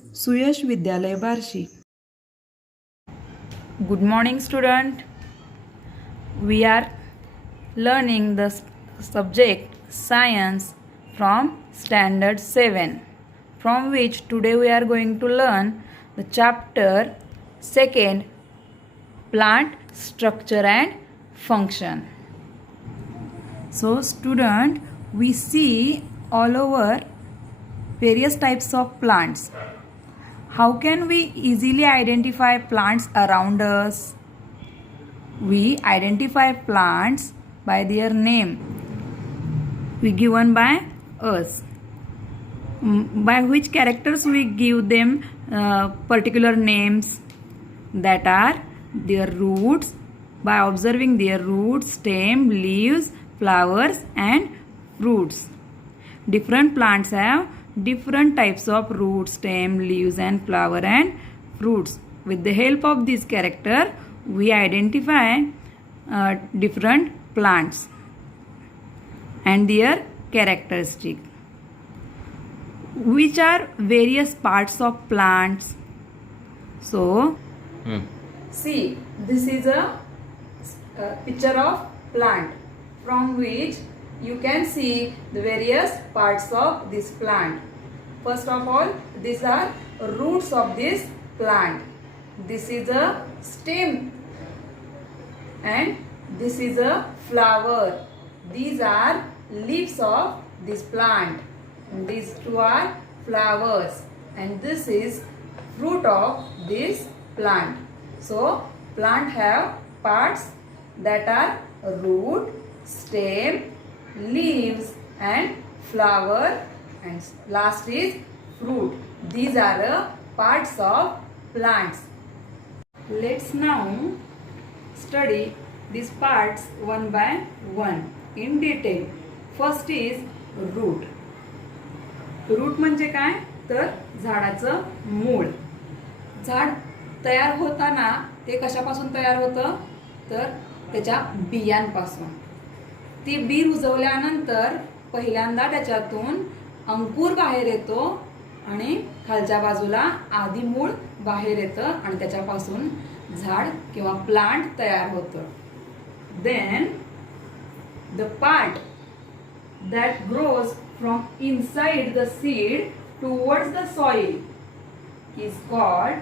सुयश विद्यालय Barshi. Good morning, student. We are learning the subject science from standard 7, from which today we are going to learn the chapter 2, plant structure and function. So student, we see all over various types of plants. How can we easily identify plants around us? We identify plants by their name given by us. By which characters we give them particular names, that are their roots, by observing their roots, stem, leaves, flowers and fruits. Different plants have different types of roots, stem, leaves and flower and fruits. With the help of this character, we identify different plants and their characteristic. Which are various parts of plants? So, see, this is a picture of plant from which you can see the various parts of this plant. First of all, these are roots of this plant. This is a stem and this is a flower. These are leaves of this plant. And these two are flowers. And this is fruit of this plant. So, plant have parts that are root, stem, leaves and flower, and last is fruit. These are parts of plants. Let's now study these parts one by one in detail. First is root. Root म्हणजे काय तर झाडाचं मूळ. झाड तयार होताना ते कशापासून तयार होतं तर त्याच्या बियांपासून. ती बी रुजवल्यानंतर पहिल्यांदा त्याच्यातून अंकुर बाहेर येतो आणि खालच्या बाजूला आधी मूळ बाहेर येतं आणि त्याच्यापासून झाड किंवा प्लांट तयार होतं. Then the part that grows from inside the seed towards the soil is called,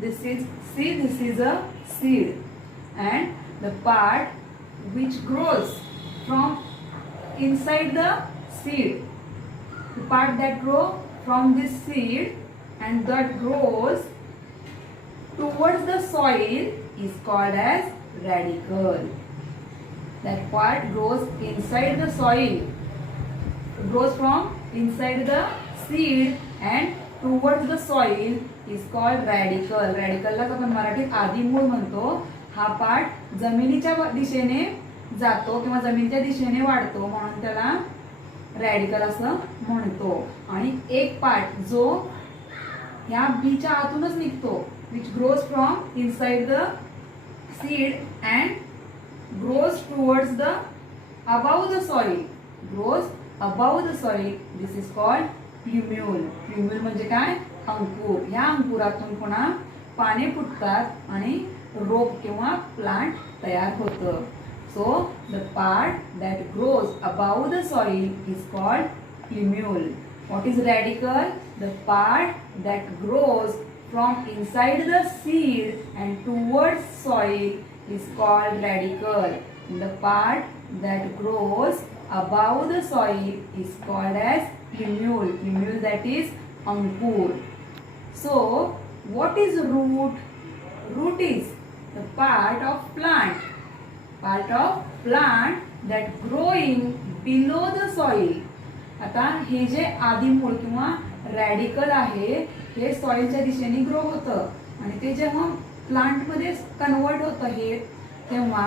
this is a seed, and the part which grows from inside the seed, the part that grows from this seed and that grows towards the soil is called as radicle. That part grows inside the soil, grows from inside the seed and towards the soil is called radicle. Radicle लाच आपण मराठीत आधी मूळ म्हणतो. हा part जमिनीच्या दिशेने जातो किंवा जमिनीच्या दिशेने वाढतो म्हणून त्याला रॅडिकल असं म्हणतो. आणि एक पार्ट जो ह्या बीच्या आतूनच निघतो, which grows from inside the seed and grows towards the above the soil, grows above the soil, this is called plumule. Plumule म्हणजे काय अंकुर. ह्या अंकुरातून पुन्हा पाने फुटतात आणि रोप किंवा प्लांट तयार होतं. So the part that grows above the soil is called plumule. What is radicle? The part that grows from inside the seed and towards soil is called radicle. The part that grows above the soil is called as plumule. Plumule, that is ankur. So what is root? Root is the part of plant that growing below the soil. आता हे जे आधी मूळ किंवा radical आहे हे सॉइलच्या दिशेने grow होतं आणि ते जेव्हा प्लांट मध्ये कन्वर्ट होतं हे तेव्हा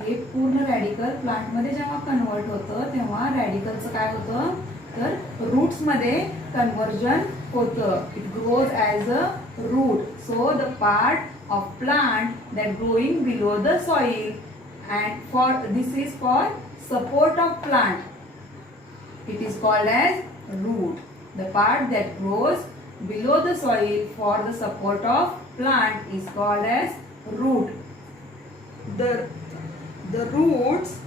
हे पूर्ण रॅडिकल प्लांट मध्ये जेव्हा कन्वर्ट होतं तेव्हा रॅडिकलचं काय होतं तर रूट्स मध्ये कन्वर्जन होतं. It grows as a root. So the part of plant that growing below the soil and for this is for support of plant, it is called as root. The part that grows below the soil for the support of plant is called as root. The roots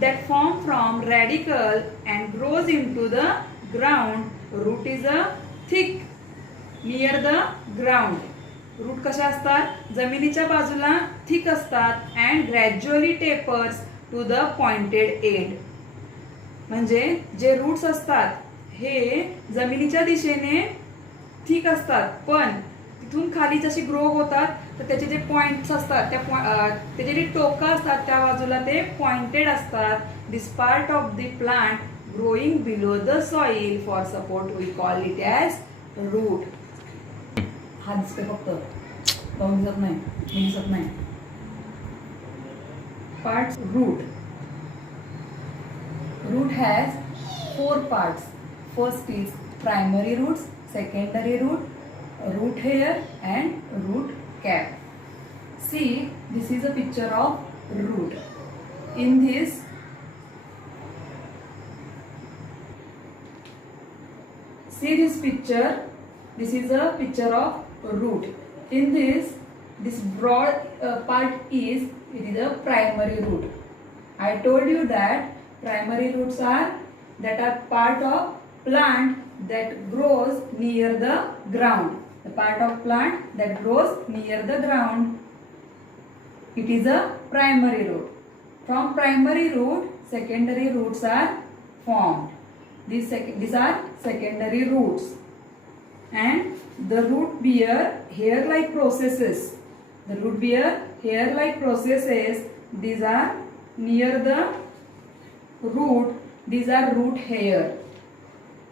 that form from radicle and grows into the ground. Root is a thick near the ground. Root कशा असतात जमिनीच्या बाजूला thick असतात and gradually tapers to the pointed end. म्हणजे जे roots असतात हे जमिनीच्या दिशेने थिक असतात पण तिथून खाली जशी ग्रो होतात तर त्याचे जे पॉइंट्स असतात त्याचे जे टोकं असतात त्या बाजूला ते पॉइंटेड असतात. This part of the plant growing below the soil for support we call it as root. हा दिसते फक्त दिसत नाही दिसत नाही. Parts root. Root has 4 parts. First is primary roots, secondary root, root hair and root cap. See, this is a picture of root. In this, see this picture, this is a picture of root. In this broad part is, it is a primary root. I told you that primary roots are part of plant that grows near the ground. The part of plant that grows near the ground, it is a primary root. From primary root, secondary roots are formed. These are secondary roots, and the root bear hair-like processes. The root bear hair-like processes. These are near the root. These are root hair.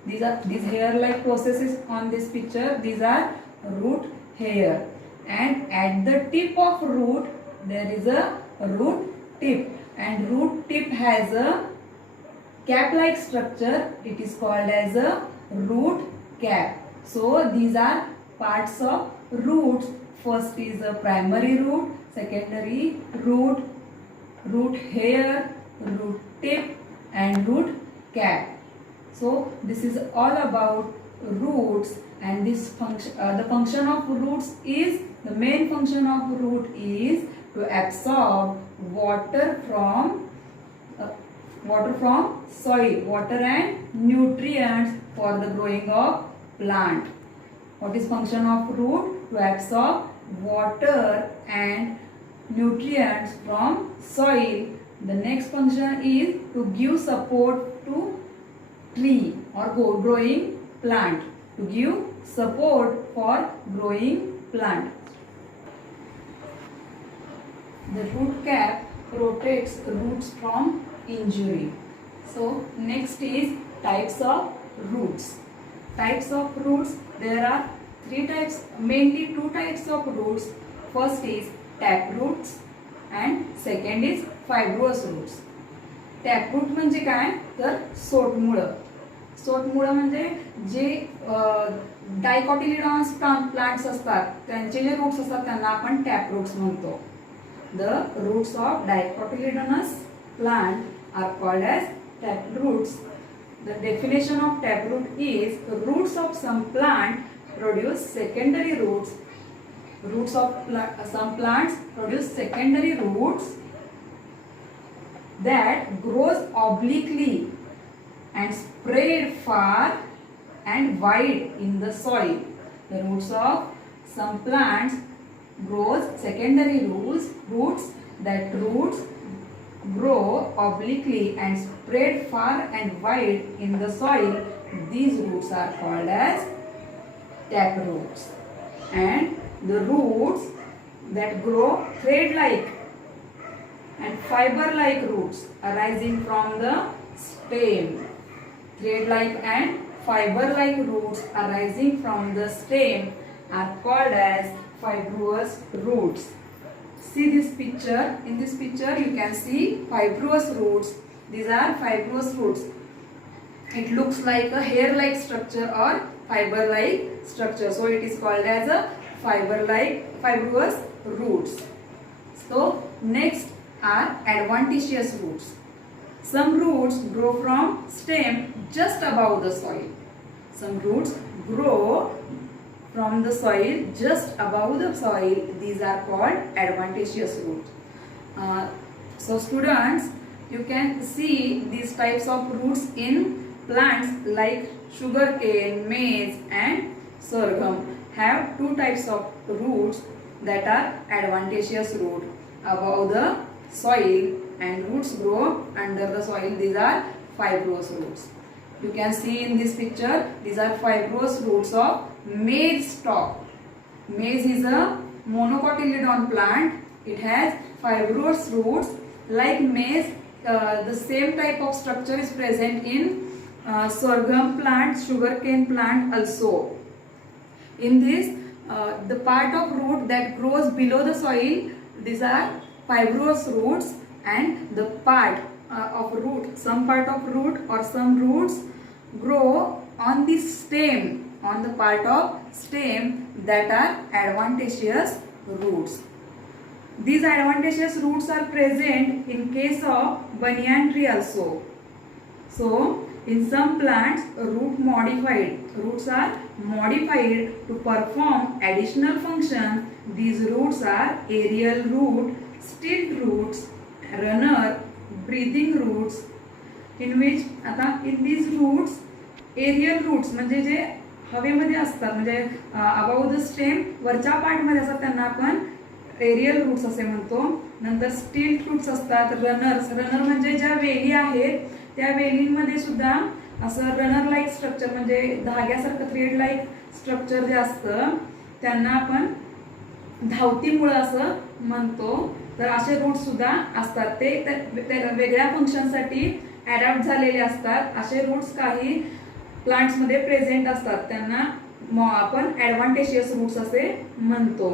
These hair-like processes on this picture. These are root hair, and at the tip of root there is a root tip, and root tip has a cap-like structure. It is called as a root cap. So these are parts of roots. First is the primary root, secondary root, root hair, root tip and root cap. So this is all about roots, and this function, the function of roots is, the main function of root is to absorb water from soil, water and nutrients for the growing of plant. What is function of root? To absorb water and nutrients from soil. The next function is to give support to tree or growing plant. To give support for growing plant. The root cap protects roots from injury. So next is types of roots. Types of roots. There are 3 types, mainly 2 types of roots. First is tap roots and second is fibrous roots. Tap root म्हणजे काय तर सोटमुळं. सोटमुळं म्हणजे जे डायकॉटिलिडॉन्स plants असतात त्यांचे जे roots असतात त्यांना आपण tap roots म्हणतो. The roots of dicotyledonous plant are called as tap roots. The definition of tap root is roots of some plant produce secondary roots. Roots of some plants produce secondary roots that grows obliquely and spread far and wide in the soil. The roots of some plants grows secondary roots that roots grow obliquely and spread far and wide in the soil. These roots are called as tap roots. And the roots that grow thread-like and fiber-like roots arising from the stem. Thread-like and fiber-like roots arising from the stem are called as fibrous roots. See this picture. In this picture you can see fibrous roots. These are fibrous roots. It looks like a hair-like structure or fiber-like structure. So it is called as a fibrous roots. So next are adventitious roots. Some roots grow from stem just above the soil. Some roots grow from the soil just above the soil, these are called adventitious roots. So students, you can see these types of roots in plants like sugarcane, maize and sorghum have two types of roots that are adventitious root above the soil, and roots grow under the soil. These are fibrous roots. You can see in this picture, these are fibrous roots of maize stalk. Maize is a monocotyledon plant. It has fibrous roots. Like maize, the same type of structure is present in sorghum plant, sugarcane plant also. In this, the part of root that grows below the soil, these are fibrous roots, and the part of root, some part of root or some roots grow on the stem, on the part of stem, that are adventitious roots. These adventitious roots are present in case of banyan tree also. So in some plants, roots are modified to perform additional function. These roots are aerial root, stilt roots, runner, breathing roots, in which in these roots, aerial roots म्हणजे जे हवेमध्ये असतात, म्हणजे above the stem वरच्या part मध्ये असतात त्यांना आपण aerial roots असे म्हणतो. नंतर स्टिल्ट रूट्स असतात, रनर म्हणजे ज्या वेली आहेत त्या वेलींमध्ये सुद्धा असं रनर लाईक स्ट्रक्चर म्हणजे धाग्यासारखं थ्रेड लाईक स्ट्रक्चर जे असतं त्यांना आपण धावती मुळं असं म्हणतो. तर असे रूट्स सुद्धा असतात, ते वेगळ्या फंक्शनसाठी अडॅप्ट झालेले असतात. असे रूट्स काही प्लांट्स मध्ये प्रेझेंट असतात, त्यांना आपण ऍडव्हान्टेशियस रूट्स असे म्हणतो.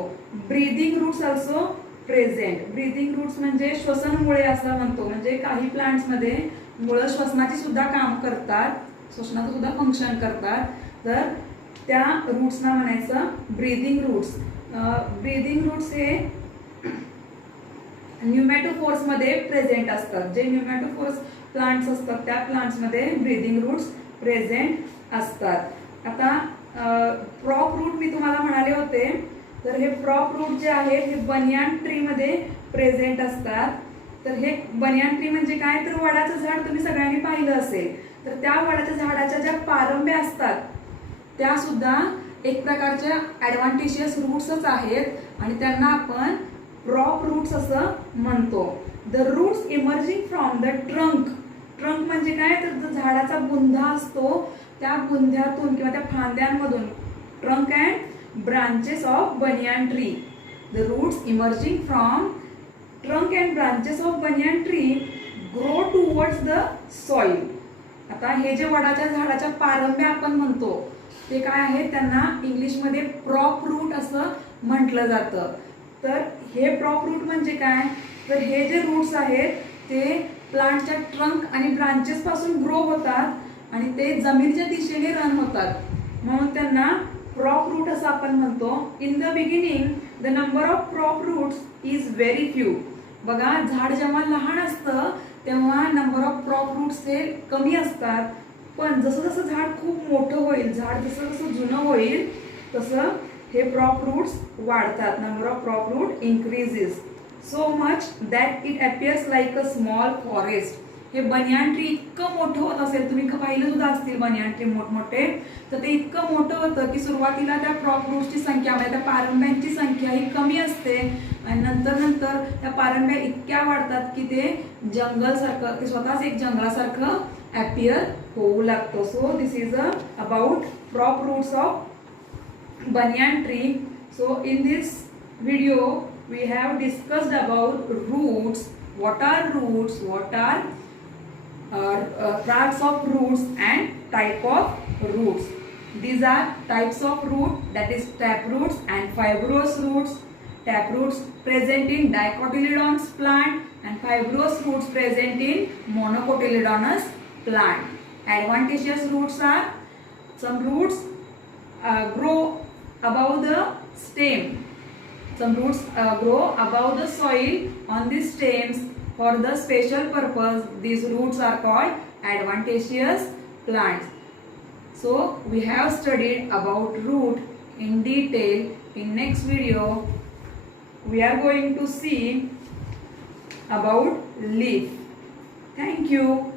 Breathing roots also present. Breathing roots म्हणजे श्वसनमुळे असं म्हणतो, म्हणजे काही प्लांट्स मध्ये मुळं श्वसनाची सुद्धा काम करतात, श्वसनाचं सुद्धा फंक्शन करतात. तर त्या रूट्सना म्हणायचं ब्रीदिंग रूट्स. ब्रीदिंग रूट्स हे न्यूमॅटोफोर्स मध्ये प्रेझेंट असतात. जे न्यूमॅटोफोर्स प्लांट्स असतात त्या प्लांट्स मध्ये ब्रीदिंग रूट्स प्रेझेंट असतात. आता प्रॉप रूट मी तुम्हाला म्हणाले होते, तर हे प्रॉप रूट जे आहेत हे बनियान ट्री मध्ये प्रेझेंट असतात. तर हे बनियान ट्री म्हणजे काय, तर वडाचं झाड तुम्ही सगळ्यांनी पाहिलं असेल. तर त्या वडाच्या झाडाच्या ज्या पारंब्या असतात त्या सुद्धा एक प्रकारच्या ऍडव्हान्टेशियस रूट्सच आहेत आणि त्यांना आपण प्रॉप रूट्स असं म्हणतो. The roots emerging from the trunk. Trunk म्हणजे काय, तर जो झाडाचा बुंधा असतो त्या बुंध्यातून किंवा त्या फांद्यांमधून, trunk and branches of banyan tree. The roots emerging from trunk and branches of banyan tree grow towards the soil. आता हे जे वडाच्या झाडाच्या पारंब्या आपण म्हणतो ते काय आहे, त्यांना इंग्लिशमध्ये प्रॉप रूट असं म्हटलं जातं. तर हे प्रॉप रूट म्हणजे काय, तर हे जे रूट्स आहेत ते प्लांटच्या ट्रंक आणि ब्रांचेस पासून ग्रो होतात आणि ते जमिनीच्या दिशेने रन होतात, म्हणून त्यांना प्रॉप रूट असं आपण म्हणतो. In the beginning the number of prop roots is very few. बघा, झाड जेव्हा लहान असतं तेव्हा नंबर ऑफ प्रॉप रूट्स हे कमी असतात, पण जसं जसं झाड खूप मोठं होईल, झाड जसं जसं जुनं होईल तसं हे प्रॉप रूट्स वाढतात. Number of prop root increases so much that it appears like a small forest. हे बनियान ट्री इतकं मोठं होत असेल, तुम्ही पाहिलं सुद्धा असतील बनियान ट्री मोठमोठे, तर ते इतकं मोठं होतं की सुरुवातीला त्या प्रॉप रूट्सची संख्या म्हणजे त्या पारंब्यांची संख्या ही कमी असते आणि नंतर नंतर त्या पारंब्या इतक्या वाढतात की ते जंगल सारखं, ते स्वतःच एक जंगलासारखं अपियर होऊ लागतं. So this is about prop roots of banyan tree. So in this video we have discussed about roots. What are roots, what are parts of roots and type of roots. These are types of root, that is tap roots and fibrous roots. Tap roots present in dicotyledonous plant and fibrous roots present in monocotyledonous plant. Adventitious roots are some roots grow above the stem. Some roots grow above the soil on the stems for the special purpose. These roots are called adventitious plants. So we have studied about root in detail. In next video, we are going to see about leaf. Thank you.